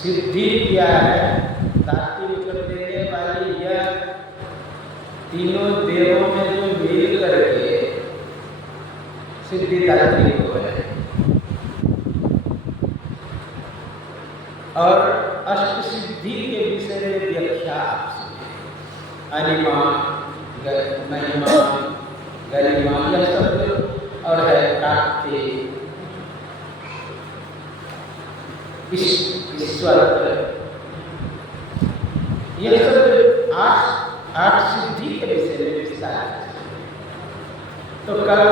सिद्धि क्या है? दात्री को देने वाली यह तीनों देवों में जो मिल करके सिद्धिदात्री को है। और अष्ट सिद्धि के विषय में व्याख्या आपसे अनिमा, महिमा, गरिमा, यह सब और है प्राप्ति, ईश्वर, यह सब आठ सिद्धि के विषय में विस्तार है। तो कल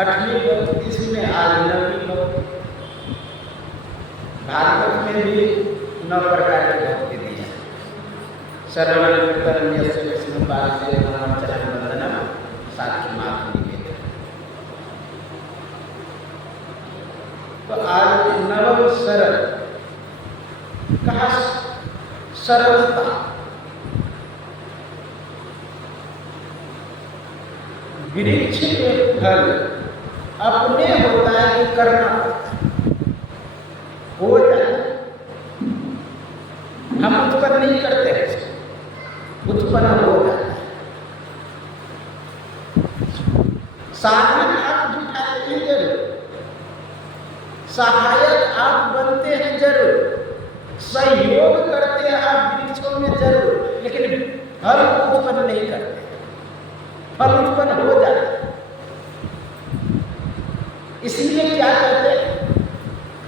8वीं भक्ति इसमें आज 9वीं भक्ति। भागवत में भी 9 प्रकार की भक्ति दी है। श्रवण कीर्तन यस्य विष्णु पादे नाम चरण वंदनम साख्य मात्र निवेदन। तो आज 9वां सरल कहा सरलता। वृक्ष के फल अपने होता है कि करना हो जाए, हम उत्पन्न नहीं करते हैं, उत्पन्न हो जाता है। साधन आप जुटाते हैं जरूर, सहायक आप बनते हैं जरूर, सहयोग करते हैं आप वृक्षों में जरूर, लेकिन फल उत्पन्न नहीं करते। फल उत्पन्न हो जाता है, इसलिए क्या कहते हैं?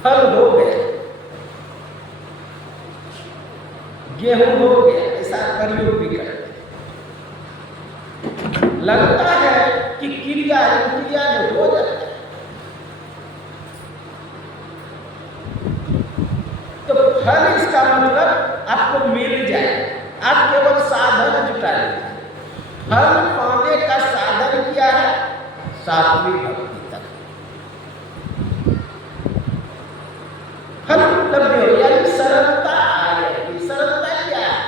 फल हो गया, गेहूं हो गया, ऐसा प्रयोग भी करते हैं। लगता है कि क्रिया हो जाता है, तो फल इसका मतलब आपको मिल जाए, आप केवल साधन जुटा लीजिए। फल पाने का साधन क्या है? सात्विक भक्ति तक फल उपलब्ध हो, यानी सरलता आ जाएगी। सरलता क्या है?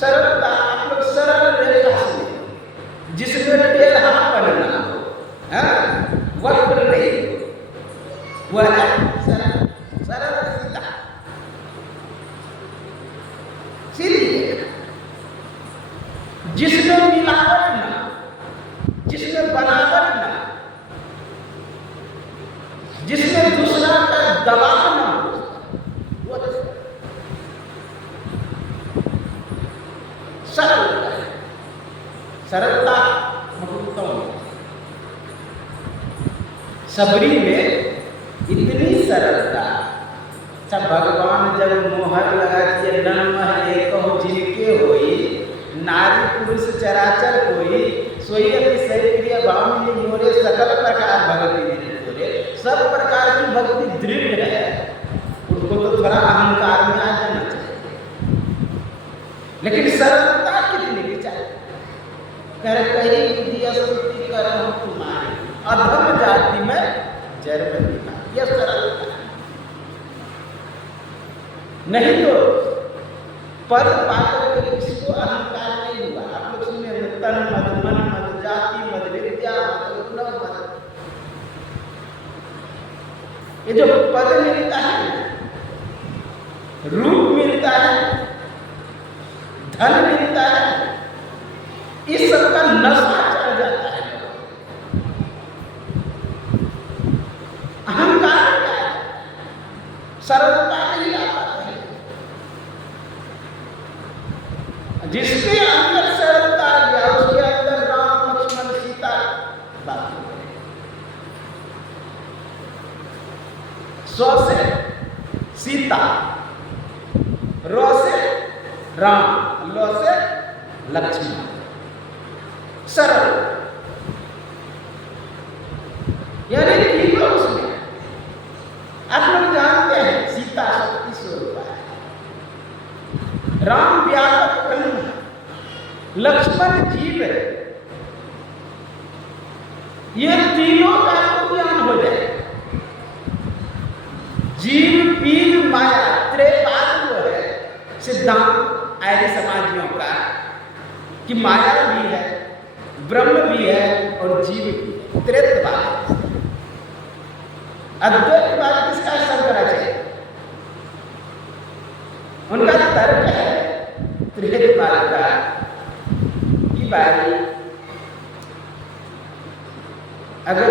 सरलता आप लोग सरल रेखा से, जिसमें टेढ़ापन ना हो, वक्र नहीं, वह सरल सरल सीधा सीधी, जिसमें मिलावट ना, जिसमें बनावट ना, दबाव ना हो, वो सरल है। सरलता महत्वपूर्ण। सबरी में इतनी सरलता। जब भगवान जब मोहर लगा के नम एक जिनके होई, नारी पुरुष चराचर कोई, सोई अति सही प्रिय भाव में मोरे सकल प्रकार भक्ति तोरे। सब प्रकार की भक्ति दृढ़ है, उनको तो थोड़ा अहंकार में आ जाना चाहिए, लेकिन सरलता कितनी की चाहिए। कर कही दिया स्तुति कर तुम्हारी, अधम जाति में जन्म दिया, यह सरलता। नहीं तो पद पाकर के किसको अहंकार नहीं हुआ। आप लोग सुने तन मद मन मद जाति मद विद्या मद गुण मद, ये जो पद मिलता है, रूप मिलता है, धन मिलता है, इस सब का नशा चढ़ जाता है। अहंकार क्या है, सरलता नहीं आ पाता है। जिसके अंदर सरलता आ गया, उसके अंदर राम लक्ष्मण सीता बात। स्व से सीता, र से राम, ल से लक्ष्मण, सरल। यानी तीनों उसमें। आप लोग जानते हैं सीता शक्ति स्वरूप है, राम व्यापक ब्रह्म, लक्ष्मण जीव है। ये तीनों का आपको ज्ञान हो जाए। जीव पीर माया त्रिपाद जो है सिद्धांत आर्य समाजियों का, कि माया भी है, ब्रह्म भी है और जीव भी है। त्रित्ववाद, अद्वैतवाद किसका शंकराचार्य, उनका तर्क है त्रित्ववाद का कि भाई अगर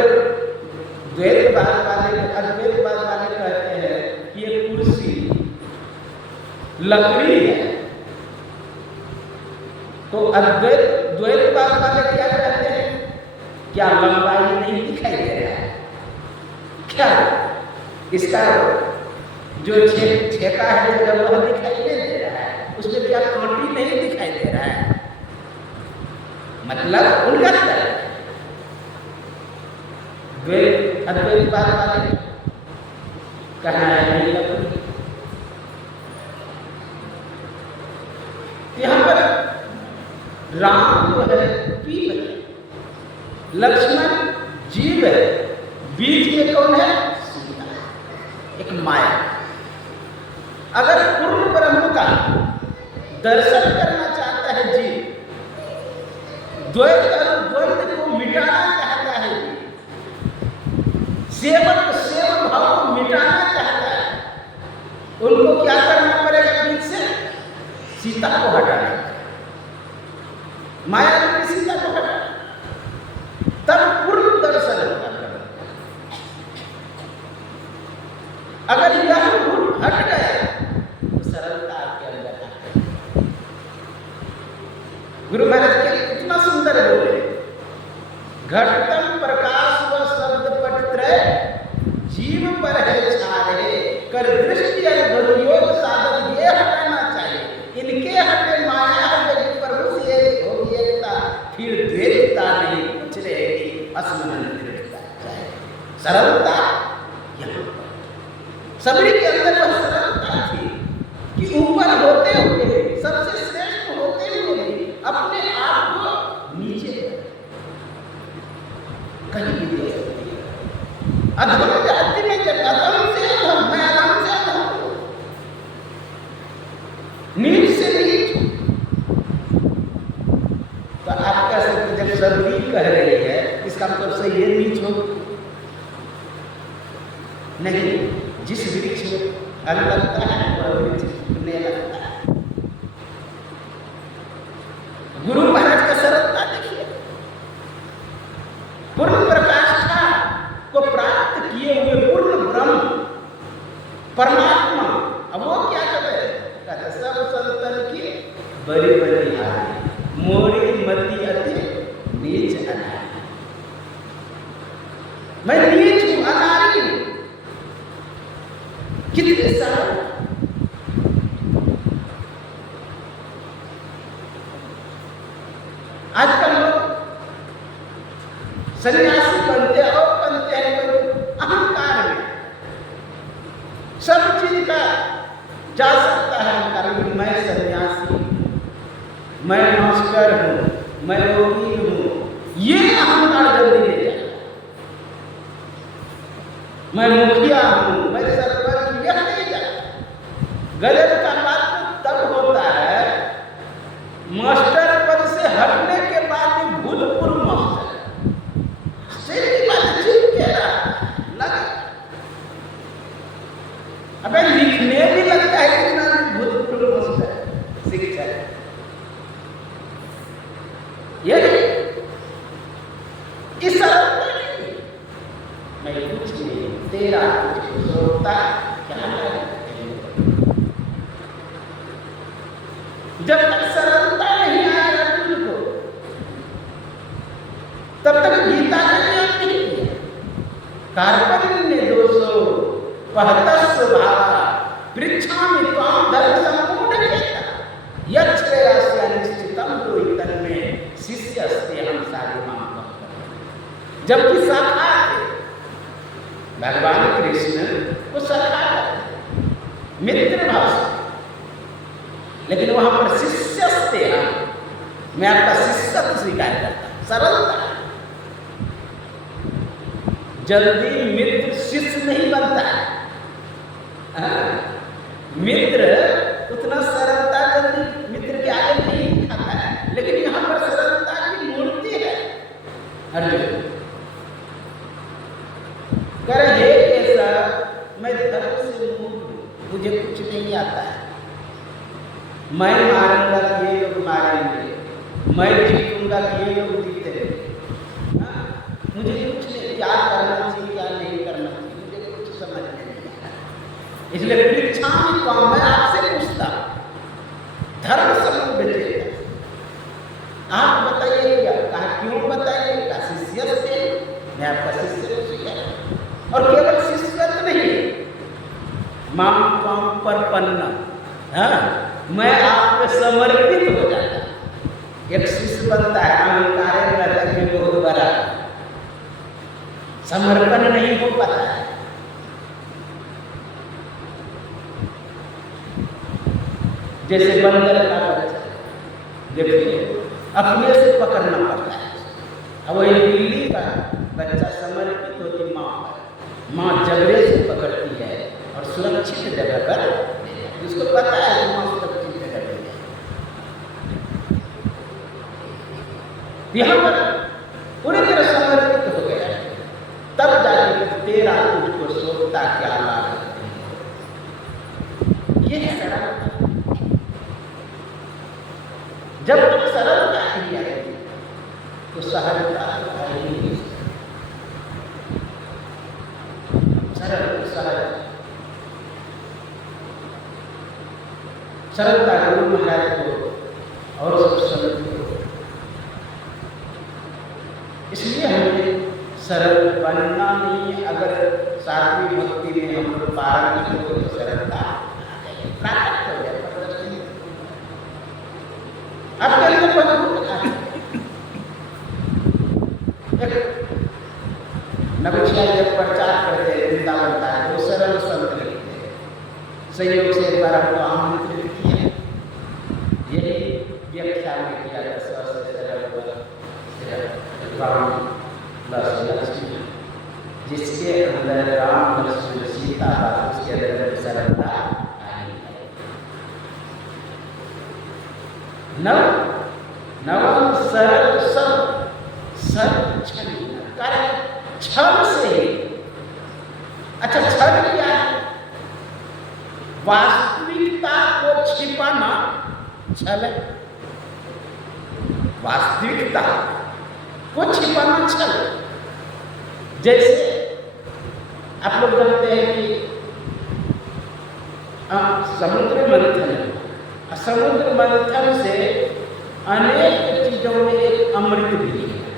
द्वैतवाद वाले अद्वैतवाद वाले कहते हैं कि ये कुर्सी लकड़ी है, तो द्वैतवाद वाले क्या कहते हैं, क्या लंबाई नहीं दिखाई दे रहा है, क्या इसका जो छेका है जगह वह दिखाई नहीं दे रहा है, उसमें क्या कांटी नहीं दिखाई दे रहा है। मतलब उनका तर्क अद्वैतवाद वाले कहना है नहीं लकड़ी। यहाँ पर राम जो है पीव है, लक्ष्मण जीव है, बीच में कौन है, सीता, एक माया। अगर पूर्ण ब्रह्म का दर्शन करना चाहता है जीव, द्वैत और द्वंद्व को मिटाना चाहता है, सेवक भाव को मिटाना चाहता है, उनको क्या करना पड़ेगा, बीच से सीता को हटाना, माया रूपी सीता को हटाना, तब पूर्ण दर्शन होगा। अगर यह गुण हट गया तो सरलता आपके अंदर आ गई। गुरु महाराज के कितना सुंदर बोले, घटतम प्रकाश व शब्द पट त्रय जीव पर है छारे, कर दृष्टि योग साधन ये हटाना चाहिए, इनके हटे माया हटे प्रभु से होगी एकता, फिर द्वैतता नहीं कुछ रहेगी, असमान दृढ़ता चाहिए। सरलता सबरी के अंदर वह सरलता थी कि ऊपर होते हुए, सबसे श्रेष्ठ होते हुए भी अपने आप को नीचे कहीं भी दे सकती है। अधम जाति में जब अधम से अधम, मैं अधम से अधम, नीच से नीच, तो आप कह सकते जब सबरी कह रही है इसका मतलब सही है नीच हो नहीं। जिस वृक्ष में फल लगता है वह वृक्ष फूलने लगता है। गुरु महाराज का सरलता देखिए, पूर्ण प्रकाष्ठा को प्राप्त किए हुए पूर्ण ब्रह्म परमात्मा। अब वो क्या करे, कहते सब संतन की बड़ी बड़ी हानि, मोरी मति अति नीच अनारी। मैं नीच हूं, अनारी हूं। कितनी सरल। आजकल लोग सन्यासी बनते हैं और बनते हैं अहंकार में। सब चीज का जा सकता है अहंकार। मैं सन्यासी, मैं मास्टर हूं, मैं वकील हूं, ये अहंकार जल्दी ले जाए। मैं मुखिया हूं, मैं सरपंच, यह नहीं जाए। गजब का बात तब होता है मास्टर पद से हटने के बाद भी भूतपूर्व मास्टर की बात ठीक कह रहा लगा। अबे लिखने भी लगता है कितना भूतपूर्व मास्टर शिक्षक। ये इस मैं कुछ नहीं, तेरा कुछ सोचता क्या है। जब तक सरलता नहीं आएगा तुमको, तब तक गीता का ज्ञान नहीं किया। कार्पण्य दोषो पहतस्व भावा पृच्छामि त्वां धर्म संपूर्ण चेता यच्छ्रेयस्य निश्चितम ब्रूहि तन्मे शिष्यस्ते हम सारे मां। जबकि साक्षात भगवान कृष्ण को सखा मित्र भाव से, लेकिन वहां पर शिष्यस्ते हम, मैं आपका शिष्यत्व स्वीकार करता हूं। सरलता। जल्दी मित्र शिष्य नहीं बनता है। मित्र उतना सरलता जल्दी मित्र के आगे नहीं दिखाता है, लेकिन यहां पर सरलता की मूर्ति है। अर्जुन कर हे कैसा, मैं धर्म से मूल हूं, मुझे कुछ नहीं आता है। मैं मारूंगा कि ये लोग मारेंगे, मैं जीतूंगा कि ये लोग जीतेंगे। मुझे कुछ नहीं, क्या करना चाहिए क्या नहीं करना चाहिए मुझे कुछ समझ नहीं आता। इसलिए परीक्षा में काम मैं आपसे पूछता, धर्म संपूर्ण चेता आप बताइए क्या, कहा क्यों बताइए, का शिष्य से मैं आपका शिष्य और केवल शिष्यत्व नहीं, माम त्वां प्रपन्न, मैं आप पे समर्पित हो जाता। एक शिष्य बनता है अहंकार रहता है बहुत बड़ा, समर्पण नहीं हो पाता है। जैसे बंदर का बच्चा, देखिए अपने से पकड़ना पड़ता है। अब वही बिल्ली का बच्चा समर्पित होती माँ, माँ जबरे से पकड़ती है और सुरक्षित जगह पर, जिसको पता है कि माँ सुरक्षित जगह पर है। यहाँ पर पूरी तरह समर्पित हो गया, तब जाके तेरा तुझको सोचता क्या लाभ। ये है सरलता। जब तक सरलता नहीं आएगी तो सहजता आएगी। सरल सहज सरलता गुरु महाराज को और सब सरल को, इसलिए हमें सरल बनना नहीं। अगर सातवीं भक्ति में हम लोग पारण हो तो सरलता प्राप्त हो जाए। आपके अंदर मजबूत नवचिया जब प्रचार करते हैं वृंदावन का, वो सरल संत लिखते हैं। संयोग से एक बार हमको आमंत्रित किए, यही व्याख्या में किया था जिसके अंदर राम लक्ष्मण सीता उसके अंदर सरलता आई है। नव सरल सब सब छल से ही। अच्छा छल क्या है? वास्तविकता को छिपाना छल है। वास्तविकता को छिपाना छल। जैसे आप लोग जानते हैं कि समुद्र मंथन, समुद्र मंथन से अनेक चीजों में एक अमृत भी निकला।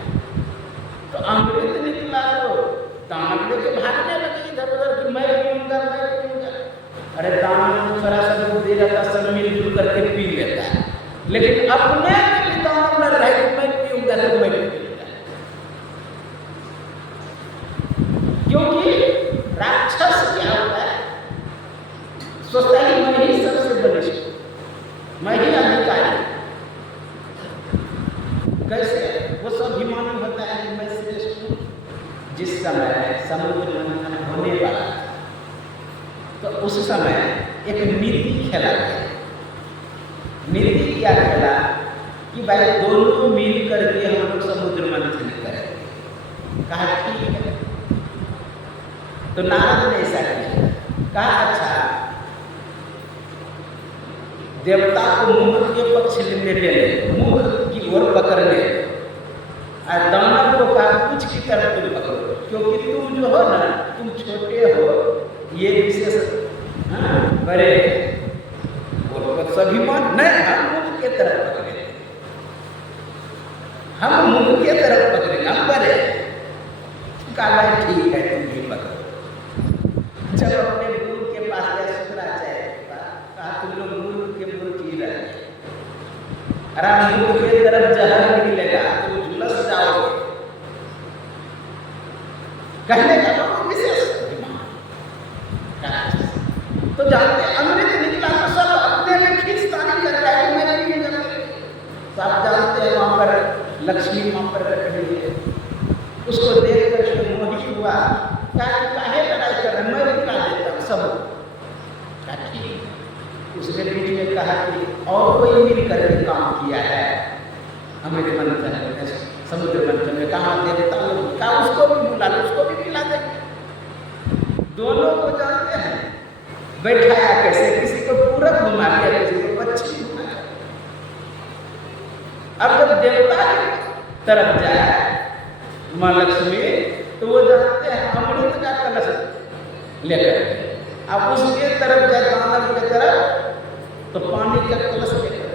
तो अमृत निकला तो दानव लेके भागने लगे इधर उधर कि मैं पीऊंगा। अरे दानव थोड़ा सा दूध दे जाता, सब मिलजुल करके पी लेता है, लेकिन अपने भी दानव न रहे कि मैं पीऊंगा तो मैं पीऊंगा। क्योंकि राक्षस क्या होता है, सोचता है कि मैं ही सबसे बलिष्ठ, मैं ही अधिकारी। कैसे वो स्वाभिमानी होता है कि मैं श्रेष्ठ हूँ। जिस समय समुद्र मंथन होने वाला तो उस समय एक नीति खेला गया। नीति क्या खेला कि भाई दोनों मिल करके हम लोग समुद्र मंथन करेंगे। कहा ठीक है। तो नारद ने ऐसा किया, कहा अच्छा देवता को मुख के पक्ष में ले, मुख की ओर पकड़ने, और दानव को कहा कुछ की तरफ तुम पकड़ो, क्योंकि तुम जो हो ना, तुम छोटे हो, ये विशेष बड़े स्वाभिमान नहीं, हम मुख के तरफ पकड़े, हम मुख के तरफ पकड़े, हम बड़े। कहा ठीक है तुम भी पकड़ो। चलो अपने गुरु के पास गए, शुक्राचार्य के पास, कहा तुम लोग गुरु के मूर्ख ही रहे, अरे मुख के तरफ जहर निकलेगा, तुम झुलस जाओगे। कहने का तो विशेष तो जानते अमृत निकला तो सब अपने में खींचतानी कर रहा है कि मैं नहीं करते। तो आप जानते हैं वहां पर लक्ष्मी वहां पर बैठी हुई है, उसको देख कर मोहित हुआ, काहे लड़ाई कर रहे, मैं निकला देता हूँ सब। उसने बीच में कहा कि और कोई मिल करके काम किया है अमृत मंथन, समुद्र मंथन में, कहा देवता लोग, कहा उसको भी बुला लो, उसको भी मिला देंगे। दोनों को जानते हैं बैठाया कैसे, किसी को पूरब घुमा दिया, किसी को पश्चिम घुमा दिया। अब जब देवता की तरफ जाए माँ लक्ष्मी, तो वो जानते हैं अमृत का कलश लेकर, अब उसके तरफ जाए दानव की तरफ तो पानी का कलश लेकर,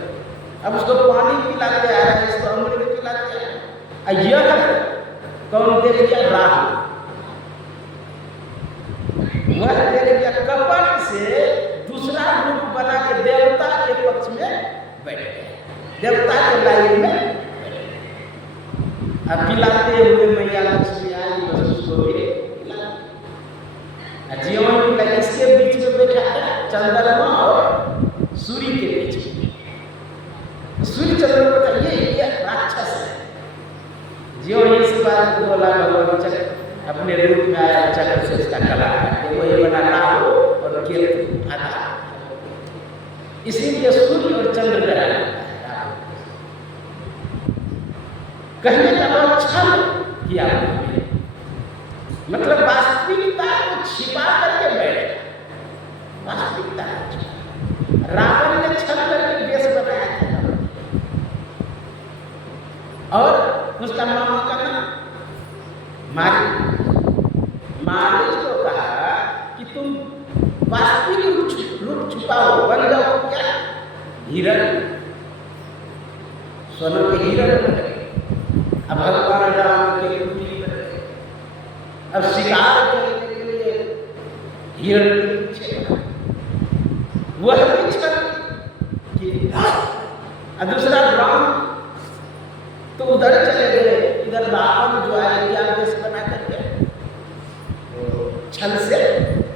अब उसको पानी पिलाते आ रहा है, इसको अमृत पिलाते आ रहा है। यह कौन देख लिया, राहु, वह देख लिया, कपट से दूसरा रूप बना के देवता के पक्ष में बैठ गया, देवता के लाइन में बैठ गया। अब पिलाते हुए मैया लक्ष्मी आई, बस उसको भी जीवन पिला, किसके बीच में बैठा है, चंद्रमा और सूर्य के बीच में। सूर्य चंद्रमा का ये राक्षस है। जीवन इस बात को बोला, भगवान चक्र अपने रूप में आया, चक्र से इसका कला काटे, वो ये बना राहु और केतु आधा, इसीलिए सूर्य और चंद्र का है। कहने का मतलब छल किया, मतलब वास्तविकता को छिपा करके बैठे, वास्तविकता रावण ने छल करके वेश बनाया था, और उसका मामा का नाम मारी को कहा कि तुम वास्तविक रूप छुपाओ, बन जाओ क्या, हिरण, सोने के हिरण बन गए। अब भगवान राम के कुटी बन गए, अब शिकार करने के लिए हिरण के पीछे वह भी छल कि, और दूसरा राम तो उधर चले गए, इधर रावण जो है क्या वेश बना करके छल से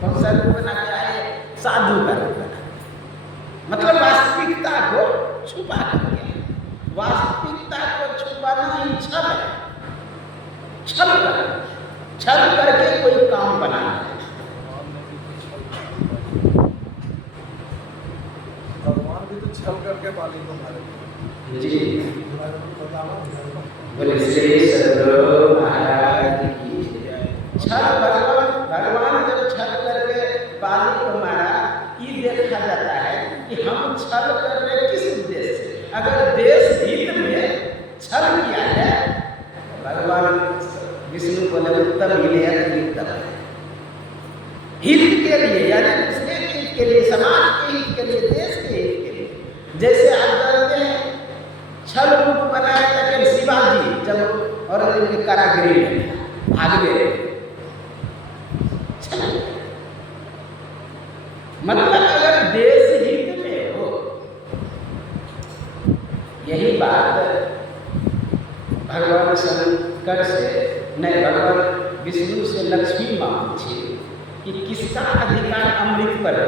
कौन सा रूप बना के आए, साधु का रूप बना, मतलब वास्तविकता को छुपा करके, वास्तविकता को छुपाना ही छल है, छल करके कोई काम बनाना है। भगवान भी तो छल करके बाली को मारे जी, बोले श्री सदगुरु महाराज की छल। भगवान जब छल करके बाली को मारा, ये देखा जाता है कि हम छल कर रहे किस उद्देश्य से। अगर देश हित में छल किया जाए, भगवान विष्णु बोले उत्तम हित के लिए, यानी दूसरे के हित के लिए, समाज के हित के लिए, देश के हित के लिए। जैसे आप जानते हैं छल रूप बनाया था कि शिवाजी जब औरंगजेब के कारागृह में भाग गए, मतलब अगर देश हित में हो, यही बात भगवान शंकर से नहीं, भगवान विष्णु से लक्ष्मी माँ पूछी कि किसका अधिकार अमृत पर है?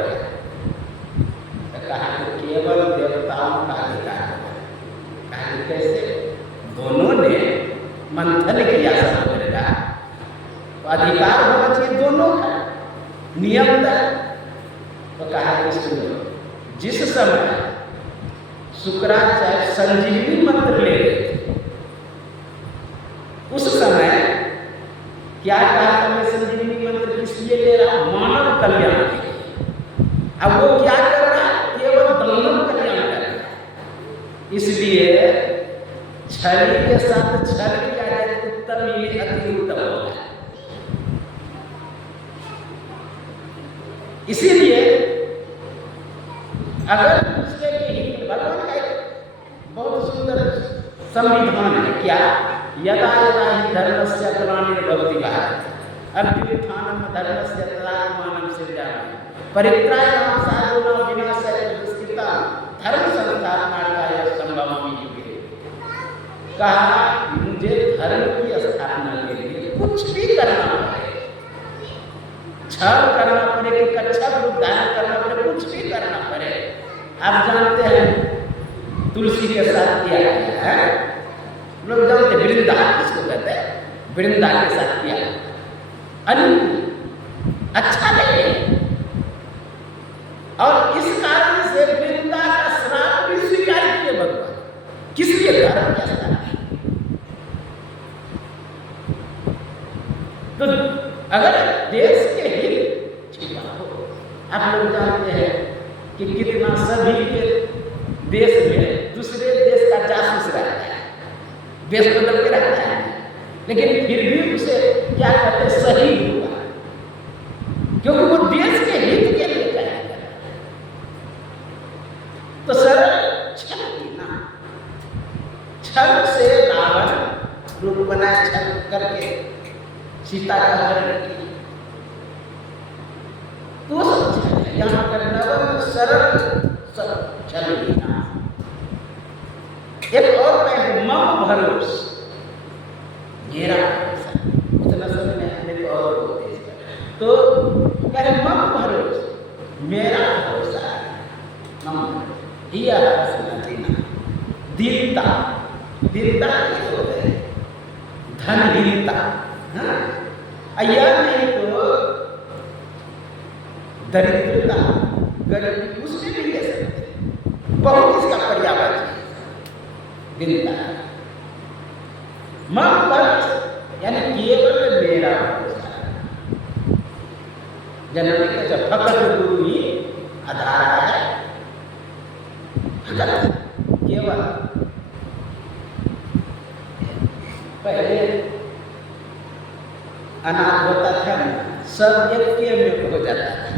तो कहा कि केवल देवताओं का अधिकार है। कहा कि कैसे? दोनों ने मंथन किया समुद्र का, तो अधिकार होना चाहिए दोनों का, नियम तक। तो कहा कि सुनो, जिस समय शुक्राचार्य संजीवनी मंत्र ले रहे थे, उस समय क्या कहा था? मैं संजीवनी मंत्र किस लिए ले रहा हूं? मानव कल्याण के लिए। अब वो क्या कर रहा है? केवल दानव कल्याण कर रहा है। इसलिए छली के साथ छल किया जाए तो उत्तम ही अति उत्तम होता है। इसीलिए अगर दूसरे के हित, भगवान का एक बहुत सुंदर संविधान है, क्या? यदा यदा हि धर्मस्य ग्लानिर्भवति भारते अभ्युत्थानं धर्मस्य तदात्मानं सृजामि परित्राणाय साधूनां विनाशाय दुष्कृतां धर्म संस्थापनार्थाय संभवामि युगे। कहा मुझे धर्म की स्थापना के लिए कुछ भी करना पड़े, छल करना पड़े कि कच्छप रूप धारण करना पड़े, कुछ भी करना पड़े। आप जानते हैं तुलसी के साथ किया गया है, लोग जानते वृंदा जिसको कहते हैं, वृंदा के साथ किया अच्छा नहीं है। और इस कारण से वृंदा का श्राप भी स्वीकार किए भगवान, किस लिए? धर्म के स्थान। तो अगर देश के हित छिपा हो, आप लोग जानते हैं कि कितना सभी के देश में दूसरे देश का जासूस रहता है, देश बदल के रहता है, लेकिन फिर भी उसे क्या कहते हैं? शहीद हुआ, क्योंकि वो देश के हित के लिए कार्य कर रहा है। तो सरल छल की ना, छल से रावण रूप बनाया, छल करके सीता का हरण किया, तो यहाँ पर नवम सरल छल की ना। एक और पहले मम भरोस, मेरा भरोसा, उतना समय नहीं और बोलते हैं। तो कहे मम भरोस, मेरा भरोसा, मम हिया देना, दीनता, दीनता कैसे होता है? धनहीनता, या नहीं तो दरिद्रता, गरीबी, उसमें भी ले सकते, बहुत इसका पर्यावरण है। दीनता, मम भरोस यानी केवल मेरा भरोसा। जननी का जब फकत गुरु ही आधार है, फकत केवल। पहले अनाज होता था, सब एक में हो जाता था,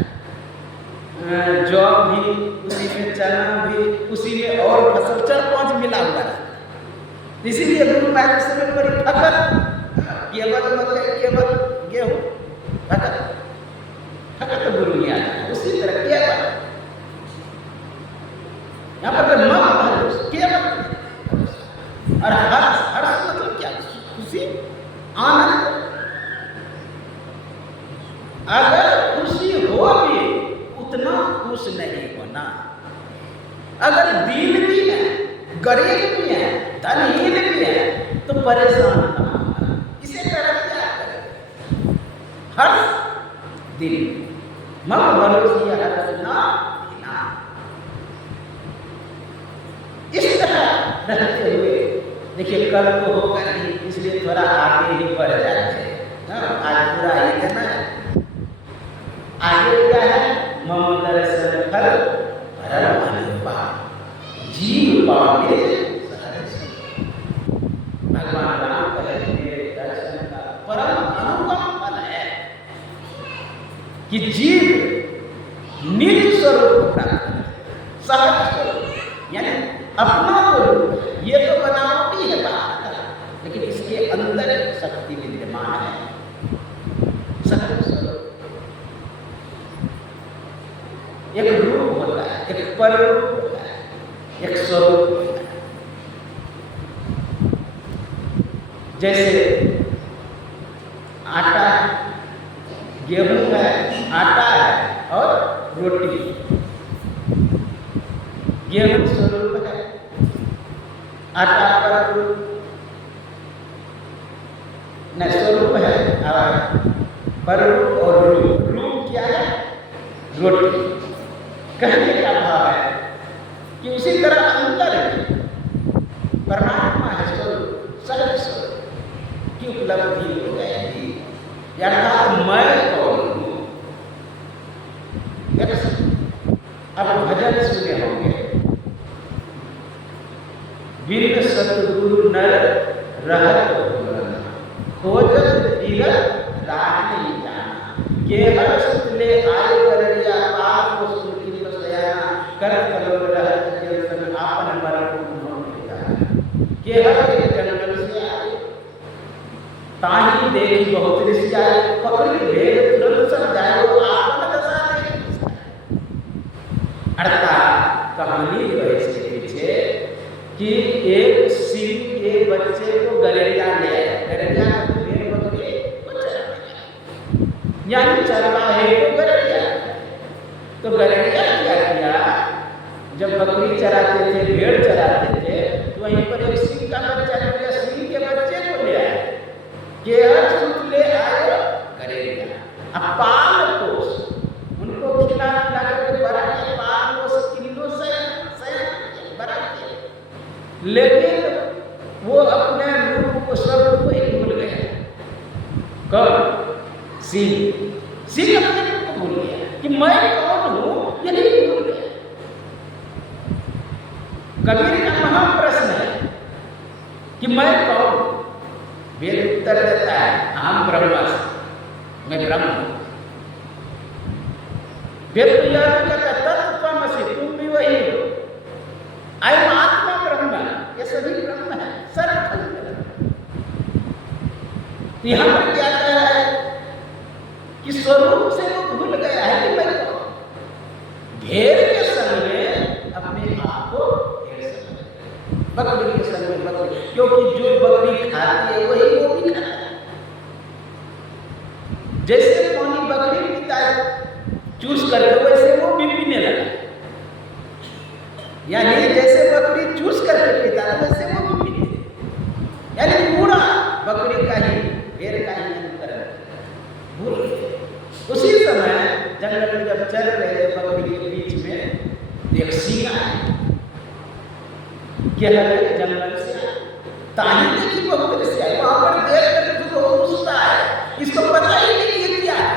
जौ भी उसी में, चना भी उसी में, और फसल 4-5 मिला हुआ था। इसीलिए गुरु महाराज समय बड़ी फकत, केवल मकई, केवल गेहूं, फकत फकत गुरु नहीं आता। उसी तरह केवल यहाँ पर मम भरोस, केवल, और हर्ष, हर्ष मतलब क्या? खुशी, आनंद। अगर खुशी हो भी उतना खुश नहीं होना। अगर दीन भी है, गरीब भी है, धनहीन भी है, तो परेशान ना होना। इसे तरह क्या करें? हर्ष, दिन, मम भरोसी हर्ष ना देना। इस तरह रहते हुए देखिए, कल तो होगा नहीं, इसलिए थोड़ा आगे ही बढ़ जाते हैं। आज पूरा ही देना है। आगे क्या है? मम दर्शन फल परम अनुपम, जीव पावे भगवान राम कहे मेरे दर्शन का परम अनुपम फल है कि जीव निज सहज स्वरूप, एक रूप होता है, एक पररूप होता है, एक स्वरूप होता है। जैसे आटा है, गेहूं है, आटा है और रोटी। गेहूं स्वरूप है, आटा पररूप न स्वरूप है, पररूप और रूप। रूप क्या है? रोटी। कहने का भाव है कि उसी तरह अंतर परमात्मा है स्वरूप, सहज स्वरूप की उपलब्धि हो जाएगी। अर्थात मैं कौन हूँ? अब भजन सुने होंगे, बिन सतगुरु नर रहत खोजत धीरत राह नहीं जाना, केहर सुत ले आए बररिया पाप को सुनकी बसयाना, कर कलोल रहत के संग आपन मरण को न जाना। केहर के जंगल से आए ताही देखी बहुत ऋषि आए, पकड़ी भेद तुरंत सब जाए वो आपन दशा देख। अर्थात कहानी जो है इसके पीछे कि एक सिंह के बच्चे को गलेरिया ले आया। गलेरिया भेड़ बकरी को चराने, यानी चरवाहे को गलेरिया। तो गलेरिया क्या किया? जब बकरी चराते थे, भेड़ चराते थे, तो वहीं पर एक सिंह का बच्चा मिल गया, सिंह के बच्चे को ले आए। केहर सुत ले आए गलेरिया। अब पाल पोस उनको खिला खिला करके बड़ा के पाल पोस किलो से बड़ा किया, लेकिन वो अपने रूप को, स्वरूप को ही भूल गया। कौन? सिंह। सिंह अपने रूप को भूल गया कि मैं कौन हूं, यही भूल गया। कबीर का महान प्रश्न है कि मैं कौन? वेद उत्तर देता है, अहम ब्रह्मास्मि, मैं ब्रह्म हूं। वेद तो यह कहता है तत्त्वमसि, तुम भी वही हो। अयम आत्मा ब्रह्म, ये सभी ब्रह्म है, सर्व। यहां पर क्या कह रहा है कि स्वरूप से वो भूल गया है कि मैं कौन। भेड़ के संग में अपने आप को भेड़ समझ, बकरी के संग में बकरी, क्योंकि जो बकरी खाती है वही वो भी खाता है। जैसे पानी बकरी पीता है चूस करके, वैसे वो भी पीने लगा। यानी जैसे बकरी चूस करके पीता है वैसे वो भी पीते, यानी पूरा बकरी का ही, भेड़ का ही अंतर भूल गए। उसी समय जंगल में जब चल रहे थे, बकरी के बीच में एक सिंह आया। जंगल से ताही देखी बहुत से आए, वहां पर देख कर तो गुस्सा है, इसको पता ही नहीं ये क्या है,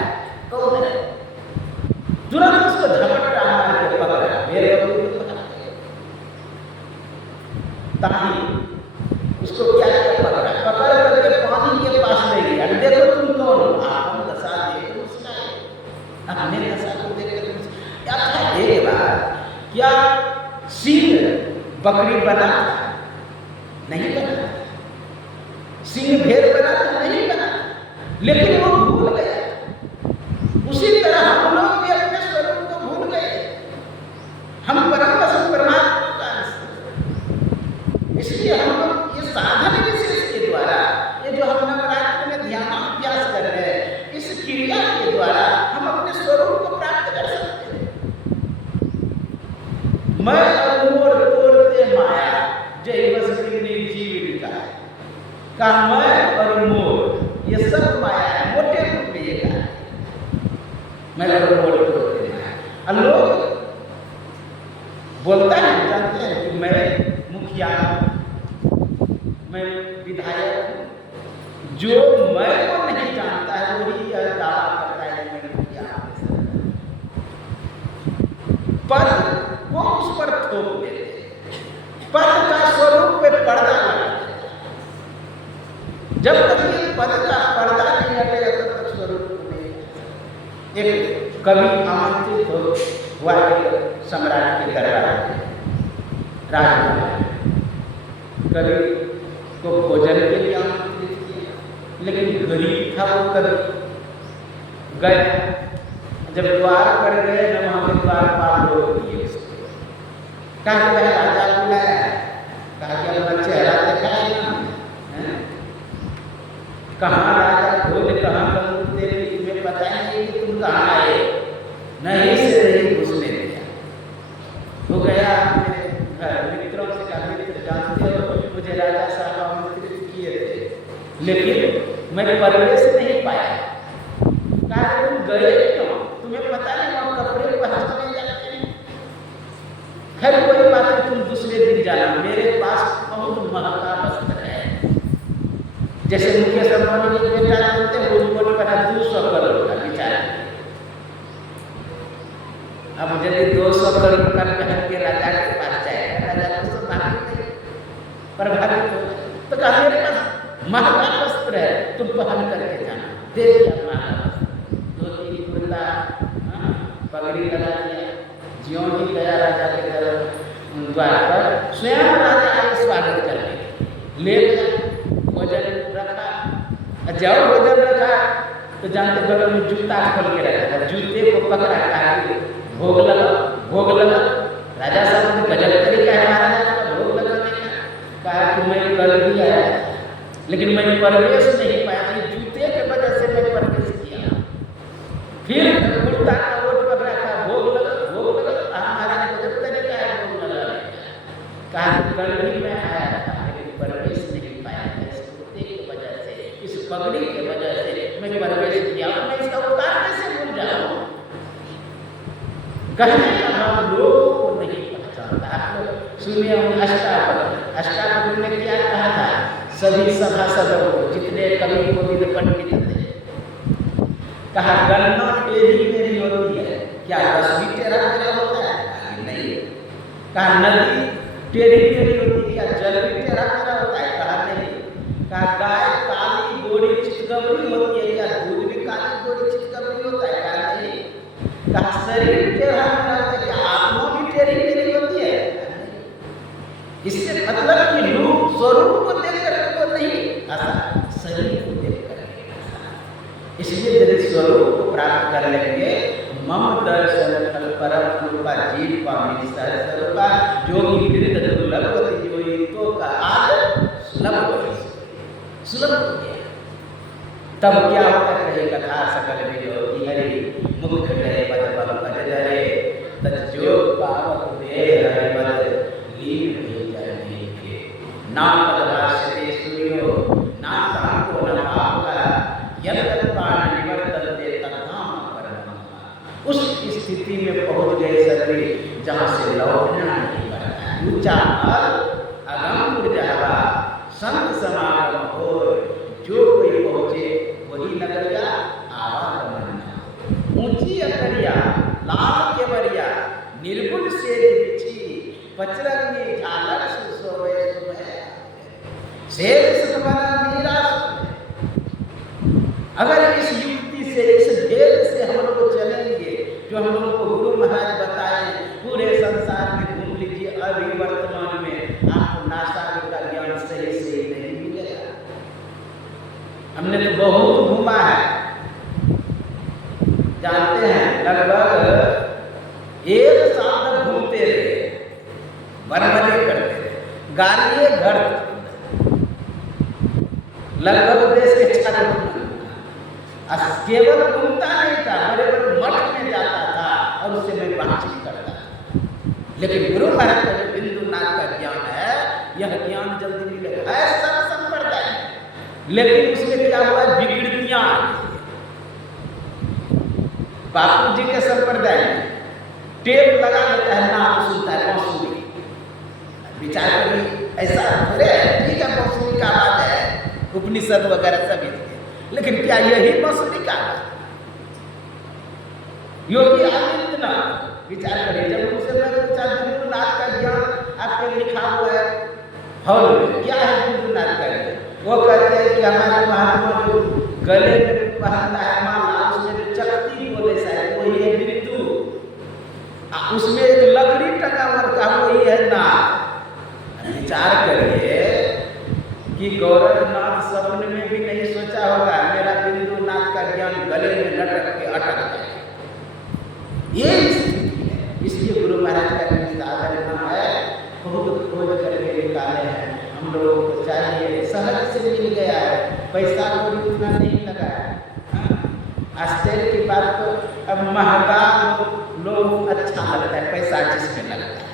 कौन है। तुरंत उसको झपट्टा मार के पकड़ा, भेड़ बकरी को पकड़ा। ताही उसको क्या किया? पकड़ा, पकड़ करके पानी के पास ले गया। देखो तुम कौन हो? आपन दशा देख मुस्कुराए, अपने दशा को देख कर क्या था? एक बार क्या सिंह बकरी बना था? नहीं बना। सिंह भेड़ बना था? नहीं बना। लेकिन वो भूल गया। उसी तरह हम लोग भी अपने स्वरूप को भूल गए। हम परम परमात्मा का अंश, इसलिए हम लोग ये साधन विशेष के द्वारा, ये जो हम नवरात्र में ध्यानाभ्यास कर रहे हैं, इस क्रिया के द्वारा हम अपने स्वरूप को प्राप्त कर सकते हैं। मैं अमोर तोड़ते माया, जय बसरी जीव लिखा है। कहा मैं और मोर ये सब माया है, मोटे रूप में ये कहा मैं और मोर तोड़ते माया। लोग बोलता है, जानते हैं कि मैं मुखिया, मैं विधायक हूं। जो मैं को नहीं जानता है वही यह दावा करता है मैं मुखिया। पद वो उस पर थोप देते, पद का स्वरूप पे पर्दा लगा देते। जब तक ये पद का पर्दा नहीं हटेगा तब तक स्वरूप को नहीं। एक कवि आमंत्रित हुआ सम्राट के दरबार में, राजकुमार कवि को भोजन के लिए आमंत्रित किया, लेकिन गरीब था वो कवि, गए, जब द्वार पर गए न वहाँ के द्वारपाल लोग दिए कहा कि भाई राजा बुलाया, कहा कि अपना चेहरा दिखाए ना, कहाँ राजा भोज कहाँ बंदूक देवी, तुम्हें पता नहीं कि तुम कहाँ आए, नहीं से नहीं घुसने दिया। वो गया अपने घर मित्रों से कहा, मित्र जानते हो मुझे राजा साहब आमंत्रित किए थे लेकिन मैं प्रवेश नहीं पाया। कहा तुम गए क्यों, तुम्हें पता नहीं वहाँ कपड़े पहचाने जाते हैं। खैर कोई बात नहीं, तुम दूसरे दिन जाना, मेरे पास बहुत महंगा वस्त्र है। जैसे मुकेश अंबानी के बेटा जानते हैं, वो कोट पहना 200 करोड़ का बेचारा। अब यदि 200 करोड़ का पहन के राजा के पास जाएगा, राजा को सब प्रभावित हो, तो कहा मेरे पास महंगा वस्त्र है, तुम पहन करके जाना। दे दिया महंगा वस्त्र, धोती कुर्ता पगड़ी लगा दिया। ज्यों ही गया राजा के द्वार पर, स्वयं राजा आए स्वागत करने, ले भोजन रखा। जब भोजन रखा तो जानते बगल में जूता खोल के रखा था, जूते को पकड़ा, कहा भोग लगा, भोग लगा। राजा साहब ने गजब तरीका है महाराजा का भोग लगाने का। कहा कि मैं कल भी आया था लेकिन मैं प्रवेश नहीं पाया, जूते के वजह से मैं प्रवेश किया। फिर कुर्ता का ओट पकड़ा, कहा भोग लगा, भोग लगा। हमारा गजब तरीका है भोग लगाने का। कहा कि कल भी मैं आया था लेकिन प्रवेश नहीं पाया, इस कुर्ते की वजह से, इस पगड़ी की वजह से मैं प्रवेश किया, मैं इसका उपकार कैसे भूल जाऊं। कहने का भाव लोगों को नहीं पहचानता। आप लोग सुनिए अष्टावक्र, अष्टावक्र ने क्या कहा था सभी सभासदों को, जितने कवि कोविद पंडित थे, कहा गन्ना टेढ़ी मेरी होती है, क्या रस भी टेढ़ा मेरा होता है? नहीं। कहा नदी टेढ़ी मेरी होती है, क्या जल भी टेढ़ा मेरा होता है? कहा नहीं। कहा गाय काली गोरी चितकबरी होती है, क्या दूध भी काली गोरी चितकबरी होता है? कहा नहीं। कहा शरीर टेढ़ा मेरा होता है, क्या आत्मा भी टेढ़ी मेरी होती है? इससे मतलब कि रूप स्वरूप को देख करके वो नहीं आसान, शरीर को देख करके आसान। इसलिए यदि स्वरूप को प्राप्त कर लेंगे, मम दर्शन फल परम रूपा जीव पामी सहज स्वरूपा, जोगी वृद्ध दुर्लभवती जोई तो का आद सुलभ सुलभ हो गया। तब क्या होता कहे कथा सकल विजोगी हरि, मुख गए पद पद पद धरे, तज जोग पावक दे हरि पद लीन भी जाने के। ना पद भाष्यते सूर्यो ना ताको न पावका, यद प्राण निवर्तन दे तत्नाम परम। उस स्थिति में पहुंच गए सभी जहां से लौटना नहीं पड़ता। ऊंचा मल अगम उर्जावा संत समागम हो, जो कोई पहुंचे वही नगरिया आवागमन। ऊंची अकड़िया लाल केवरिया निर्गुण से बिछी, पचरंगी झालर सुसोवे सुबह, शेर सुमना मीरा सुबह। अगर इस युक्ति से, इस भेद से हम लोग चलेंगे जो हम लोगों को गुरु महाराज बताए, पूरे संसार में घूम लीजिए, अभी वर्तमान में आपको नासा का ज्ञान सही से नहीं मिलेगा। हमने तो बहुत घूमा है, जानते हैं, लगभग 1 साल तक घूमते रहे, बरमजे करते रहे, गाड़िए घर लगभग देश के चारों केवल घूमता नहीं था, बड़े बड़े मठ में जाता था और उससे मैं बातचीत करता था। लेकिन गुरु महाराज का जो बिंदुनाथ का ज्ञान है, यह ज्ञान जल्दी मिलेगा, है सब संप्रदाय में, लेकिन उसमें क्या हुआ, विकृतियां। बापू जी के संप्रदाय में टेप लगा लेता है, नाम सुनता है बांसुरी, विचार करिए ऐसा थोड़े है। ठीक है बांसुरी का आवाज है, उपनिषद वगैरह सभी, लेकिन क्या यही बांसुरी का आवाज? योगी आदित्यनाथ, विचार करिए, जब उनसे मैं पूछा बिंदुनाथ का ज्ञान आपके लिखा हुआ है हॉल में, क्या है बिंदुनाथ का ज्ञान? वो कहते हैं कि हमारे महात्मा जो गले में पहनता है माला, उसमें जो चकती बोले शायद वही है बिंदु, उसमें एक लकड़ी टंगा हुआ था वही है नाथ। विचार करिए कि गौरवनाथ सपने में भी नहीं सोचा होगा मेरा बिंदुनाथ का ज्ञान गले में लटक के अटक जाए। ये स्थिति है। इसलिए गुरु महाराज का भी साधन है, बहुत खोज करके निकाले हैं। हम लोगों को चाहिए, सहज से मिल गया है, पैसा कोई उतना नहीं लगा है। आश्चर्य की बात तो अब महंगा लोग अच्छा लगता है, पैसा जिसमें लगता है,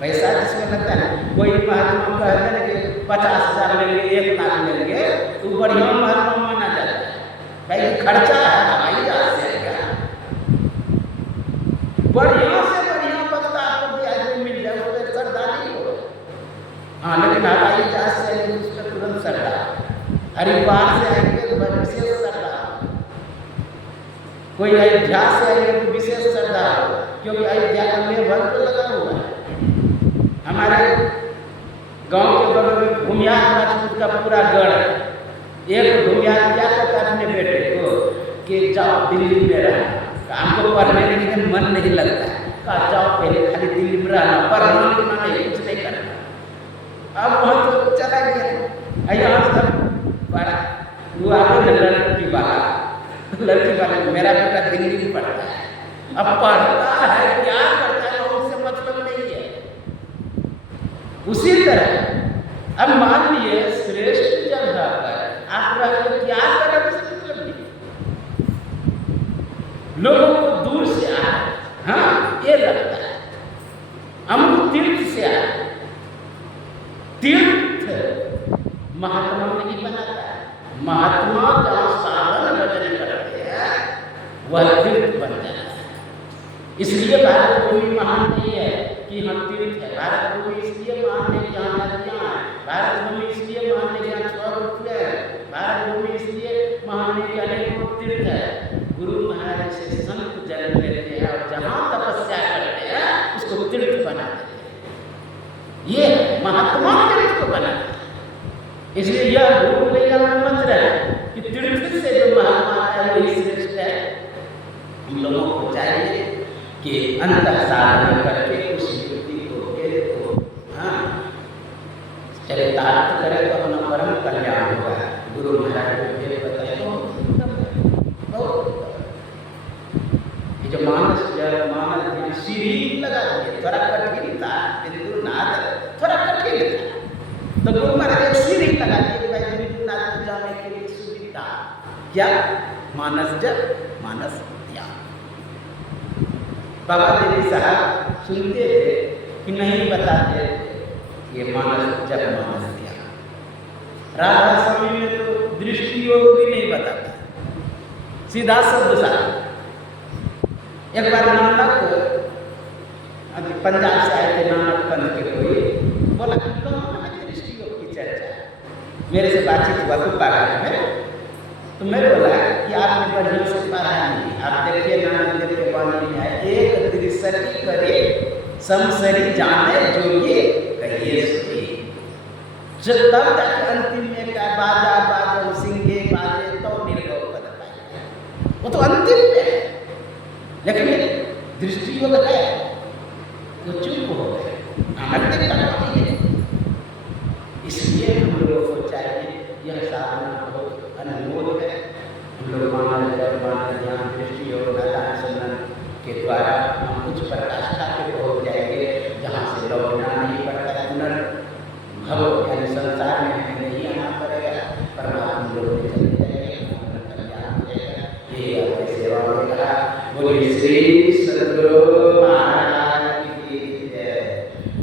पैसा जिसमें लगता है। कोई महात्मा कहते हैं कि 50,000 लेंगे, 1 लाख लेंगे, तो बढ़िया महात्मा माना जाता है। भाई खर्चा है, हवाई जहाज से आएगा, बढ़िया से बढ़िया पत्ता आपको भी मिल जाए, वो तो सरदारी हो। हाँ, लेकिन हवाई जहाज से आएंगे उसका तुरंत सरदार, हरिद्वार से आएंगे तो विशेष सरदार, कोई अयोध्या से आएंगे तो विशेष सरदार, क्योंकि अयोध्या का मेहर तो लगा हुआ है। हमारे गांव के बगल में घुमियार राजपूत का पूरा गढ़ है। एक घुमियार क्या कहता है अपने बेटे को कि जाओ दिल्ली में रहना, हमको पढ़ने लिखने में मन नहीं लगता है, कहा जाओ पहले खाली दिल्ली में रहना, पढ़ना लिखना नहीं, कुछ नहीं करना। अब वहाँ तो चला गया, यहाँ सब पढ़ा, वो आगे लड़की वाला मेरा बेटा दिल्ली में पढ़ता है, अब पढ़ता है क्या करता है उससे मतलब नहीं है। उसी तरह अब मान लिए श्रेष्ठ जगह पर आप रह क्या करें उससे मतलब नहीं। लोगों को दूर से आए, हाँ ये लगता है हम तीर्थ से आए। तीर्थ महात्मा नहीं बनाता है, महात्मा जहाँ साधन भजन करते हैं वह तीर्थ बन जाता है। इसलिए भारत भूमि महान नहीं है कि हम तीर्थ है, भारत भूमि इसलिए महान है कि यहाँ नदियाँ हैं, भारत भूमि इसलिए महान है कि यहाँ स्वर्ग है, भारत भूमि इसलिए महान है कि अनेकों तीर्थ है। गुरु महाराज से संत जन्म लेते हैं और जहाँ तपस्या करते हैं उसको तीर्थ बना देते हैं। ये महात्मा तीर्थ को बनाते हैं। इसलिए यह भूल भैया मंत्र है कि तीर्थ से जो महात्मा है वही श्रेष्ठ है। हम लोगों को चाहिए कि अंतर साधना करके उस व्यक्ति को हाँ चरितार्थ करे तो अपना परम कल्याण होगा। गुरु महाराज को भेद बताए तो ये जो मानस ध्यान सीढ़ी लगा दिए, थोड़ा कठिन था, बिंदुनाथ थोड़ा कठिन था, तो गुरु महाराज सीढ़ी लगा दिए भाई बिंदुनाथ जाने के लिए सुविधा। क्या मानस जप मानस ध्यान। बाबा देवी साहब सुनते थे कि नहीं बताते ये मानस जप मानस ध्यान। राधा स्वामी में तो दृष्टि योग भी नहीं बताता, सीधा शब्द साहब। एक बार नानक पंजाब से आए थे, नानक पंथ के कोई बोला कि कहाँ है दृष्टि योग की चर्चा, मेरे से बातचीत हुआ कुप्पा घाट में, तो मैं बोला कि आपने बढ़िया से पढ़ा नहीं। आप देखिए नानक देव के वाणी में है, एक दृष्टि करे समसरी जाने जोगी कहिए सुनी। जब तब तक अंतिम में क्या बाजा बाजो सिंगे बाजे तो निर्गौ पद पाए, वो तो अंतिम में है। लेकिन दृष्टि योग है तो चुप हो गए, नानक देव का वाणी है। इसलिए हम लोगों को चाहिए यह साधना बहुत अनमोल है। हम लोग मानस जप मानस ध्यान दृष्टि योग अनुसंधान के द्वारा हम कुछ पराकाष्ठा पे पहुँच जाएंगे जहाँ से लौटना नहीं पड़ता, पुनर्भव यानी संसार में हमें नहीं आना पड़ेगा, परमात्मा लोग में चले जाएंगे, कल्याण हो जाएगा। ये आपकी सेवा में कहा। बोलिए श्री सद्गुरु महाराज की जय।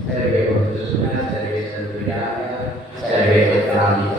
सर्वे भद्र सुना सर्वे सद्विराय सर्वे कामिता